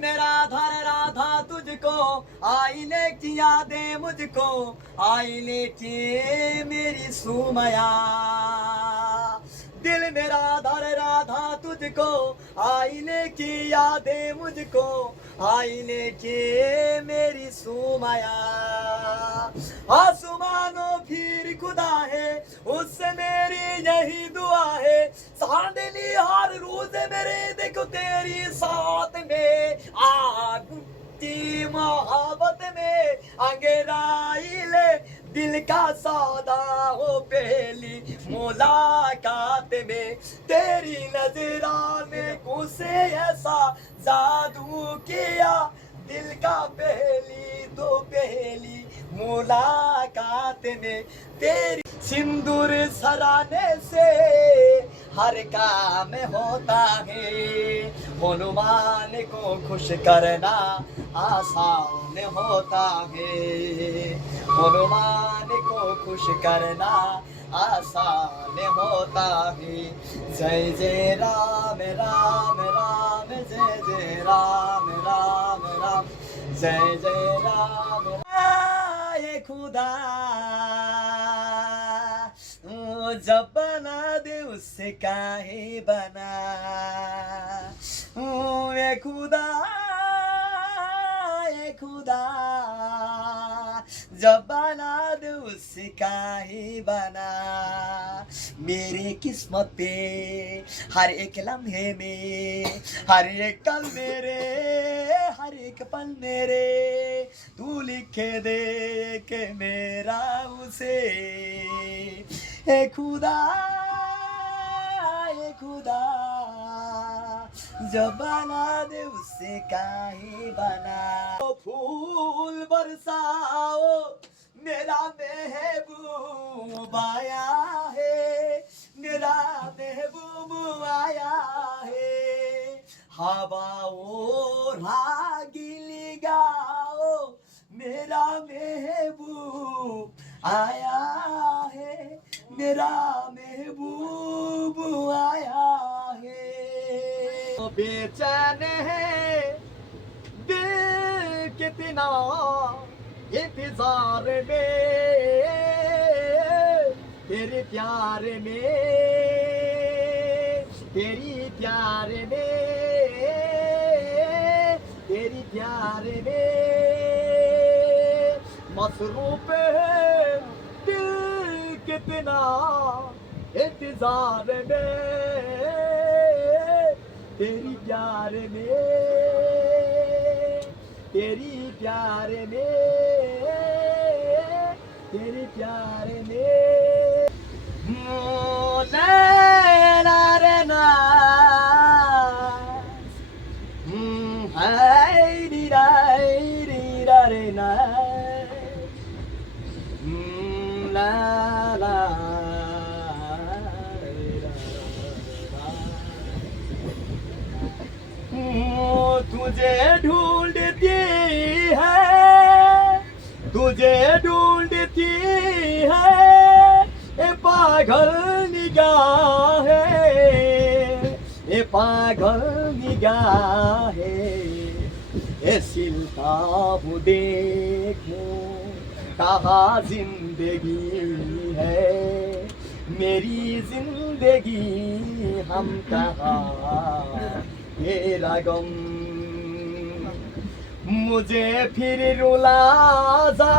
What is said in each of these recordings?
में राधा रे राधा तुझको, आईने की यादें मुझको, आईने की मेरी सुमया। दिल में राधा रे राधा तुझको, आईने की यादें मुझको, आईने की मेरी सुमया। आसमानो फिर खुदा है, उससे मेरी यही दुआ है। चांदनी हर रोज मेरे देखो तेरी साथ में, आग की मोहब्बत में अंगेराई ले। दिल का सौदा हो पहली मुलाकात में, तेरी नजरा ने कुसे ऐसा जादू किया। दिल का पहली मुलाकात में, तेरी सिंदूर सराने से हर काम होता है। हनुमान को खुश करना आसान होता है। हनुमान को खुश करना आसान होता है। जय जय राम राम राम, जय जय राम राम राम, जय जय राम। ये खुदा जब बना दे उससे काहे बना। ये खुदा जब बना दे उससे काहे बना। मेरे किस्मत पे हर एक लम्हे में, हर एक कल मेरे, हर एक पल मेरे, तू लिखे दे के मेरा उसे। ए खुदा जब बना दे उससे काहे बना। तो फूल बरसाओ मेरा महबूब आया है, मेरा महबूब आया है। हवाओं रागिनी गाओ मेरा महबूब आया है, मेरा महबूब आया है। बेचैन है दिल कितना इंतजार में, तेरे प्यार में, तेरी प्यार में, तेरी प्यार में मसरूफ है दिल कितना इंतजार में, तेरी प्यार में, तेरी प्यार में, तेरी प्यार में। नैना रे नाज, हाय री रा रे नाज, ला ला तुझे ढूंढती है, तुझे ढूंढती है ए पागल निगाहें, ए पागल निगाहें। ए सिलता हूँ देखूं कहाँ जिंदगी है, मेरी जिंदगी हम कहाँ तेरा गम। मुझे फिर रुला जा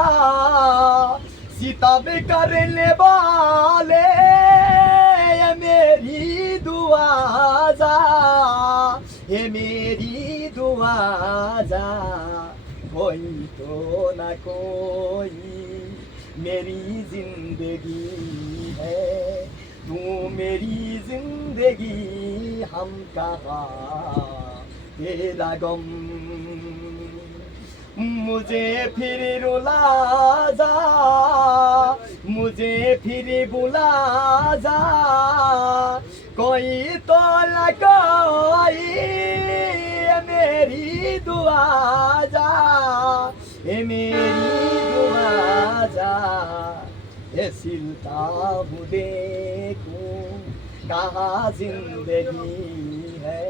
सितम करने वाले, ये मेरी दुआ जा, ये मेरी दुआ जा। कोई तो ना कोई मेरी जिंदगी है, तू मेरी जिंदगी हम कहाँ तेरा गम। मुझे फिर रुला जा, मुझे फिर बुला जा, कोई तो ना कोई मेरी दुआ जा, ये मेरी दुआ जा। ये सिलता हूँ देखूं कहाँ जिंदगी है,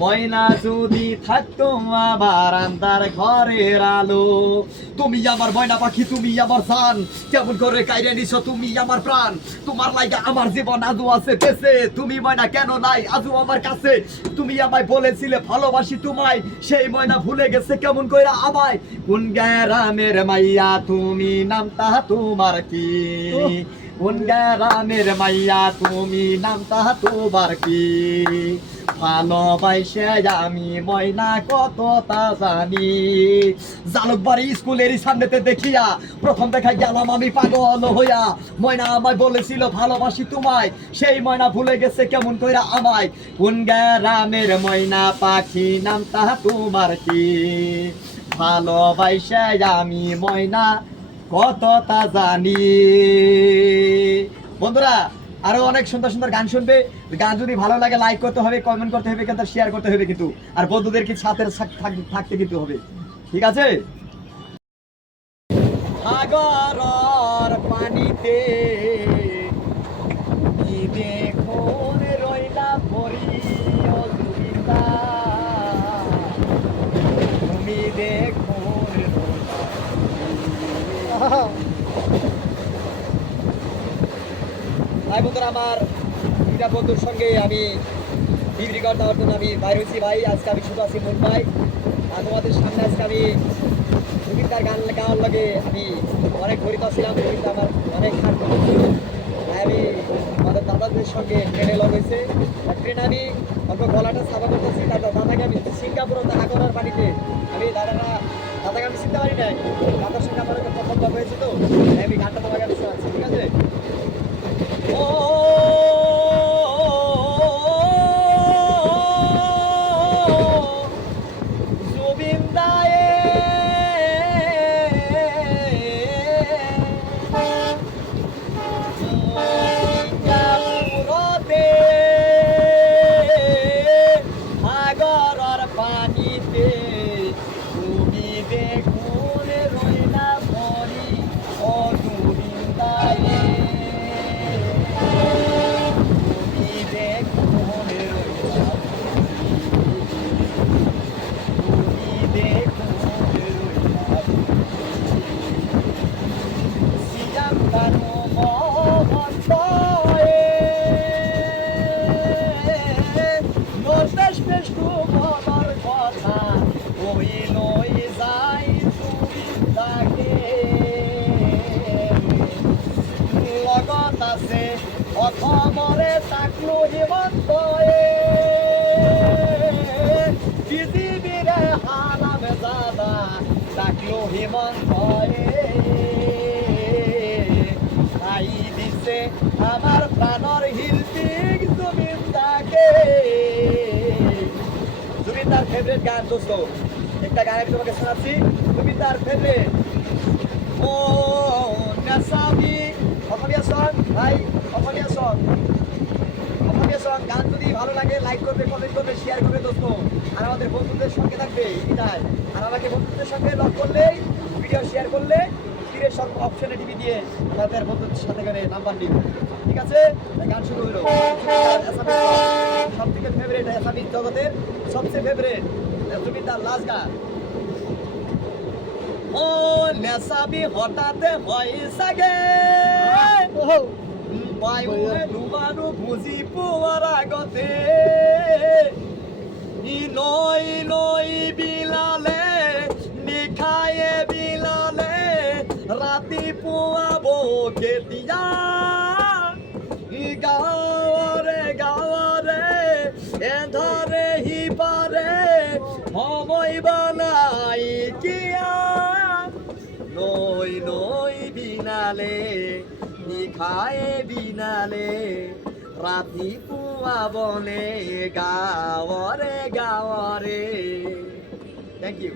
ময়না যদি থাকতো আমার আন্দার ঘরের আলো। তুমি আমার ময়না পাখি, তুমি আমার জান, কেমন করে কাইরে নিছো তুমি আমার প্রাণ। তোমার লাইগা আমার জীবন আজও আছে বেঁচে, তুমি ময়না কেন নাই আজও আমার কাছে। তুমি আমায় বলেছিলে ভালোবাসি তোমায়, সেই ময়না ভুলে গেছে কেমন কইরা আমায়। কোন গ্রামের মাইয়া তুমি, নামটা তোমার কি? কোন গ্রামের মাইয়া তুমি, নামটা তোমার কি? ভালোবাসে আমি ময়না কতটা জানি। জালুকবাড়ি স্কুলের সামনেতে দেখিয়া প্রথম দেখা গেলাম আমি পাগল হইয়া। ময়না আমায় বলেছিল ভালোবাসি তোমায়, সেই ময়না ভুলে গেছে কেমন কইরা আমায়। কোন গ্রামের ময়না পাখি, নামটা তোমার কি? ভালোবাসে আমি ময়না কতটা জানি। বন্ধুরা, আরো অনেক সুন্দর সুন্দর গান শুনবে। গান যদি ভালো লাগে লাইক করতে হবে, কমেন্ট করতে হবে, কিন্তু শেয়ার করতে হবে কিন্তু, আর বন্ধুদেরকে সাথে থাকতে কিন্তু হবে, ঠিক আছে? সাগরের পানিতে কি দেখুন রইলা পরি, ও জুবিতা তুমি দেখুন ভাই। বন্ধুরা, আমার দুইটা বন্ধুর সঙ্গে আমি ডিগ্রি রেকর্ড দেওয়ার জন্য আমি বাইরে হয়েছি ভাই। আজকে আমি শুধু আছি মুম্বাই, আর তোমাদের সামনে আজকে আমি রবীন্দ্রার গান গাওয়ার লাগে আমি অনেক গরিত ছিলাম। রবীন্দ্র আমার অনেক খাট ছিল। আমি আমাদের দাদাদের সঙ্গে ট্রেনে লগ হয়েছে। ট্রেন আমি অল্প গলাটা সাফা করতেছি, দাদাকে আমি সিঙ্গাপুর দেখা করার বাড়িতে আমি দাদাকে আমি চিনতে পারি নাই। দাদার সঙ্গে আমার প্রথম লগ হয়েছে, তো আমি গানটা তোমাকে আমি শোনাচ্ছি, ঠিক আছে? ও জুবিন্দায়ে সিঙ্গাপুরতে সাগরের পানিতে তুমি দেখুন রইলা পরি, ও জুবিন্দায়ে তুমি দেখুন রইলা তুমি দেখুন রইলা সিয়াম কানো মহন্তয়ে নর্দেশ বেশ মনের কথা ওই লই যাই তুমি তাকে লগত আছে অসমরে থাকলো হিমন্তয়ে পৃথিবীরে হারাম জাদা থাকলো হিমন্তয়ে আই দিছে আমার প্রাণর হিলপিক জুবিন্দাকে। জুবিন্দার ফেভারিট গান দোস্ত, একটা গান আমি তোমাকে শোনাচ্ছি, জুবিন্দার ফেভারিট। ও নেশাবি অসমীয়া সং ভাই, অসমীয়া সং, অসমীয়া সং। গান যদি ভালো লাগে লাইক করবে, কমেন্ট করবে, শেয়ার করবে দোস্ত, আর আমাদের বন্ধুদের সঙ্গে থাকবে এটাই। আর আমাকে বন্ধুদের সঙ্গে লক করলেই, ভিডিও শেয়ার করলে তীরের সব অপশনে টিভি দিয়ে তাদের বন্ধুদের সাথে করে নাম্বার নিব, ঠিক আছে? গান শুরু হলো। সব থেকে ফেভারিট আসামিস জগতের সবচেয়ে ফেভারিট জুবিন্দার লাস্ট গান। ও নেশাবি হঠাতে হয় সাগে বায়ুয়ে ডুবানো বুঝি পোৱাৰ আগতে, ই নৈ নৈ বিলালে নিশায়ে বিলালে ৰাতিপুৱাব কেতিয়া, ই গাঁৱৰে গাঁৱৰে এধৰে সিপাৰে সময় বানাই কিয়া, নৈ নৈ বিনালে নিশায়ে বিনালে ৰাতিপুৱা বনে গাঁৱৰে গাঁৱৰে। Thank you.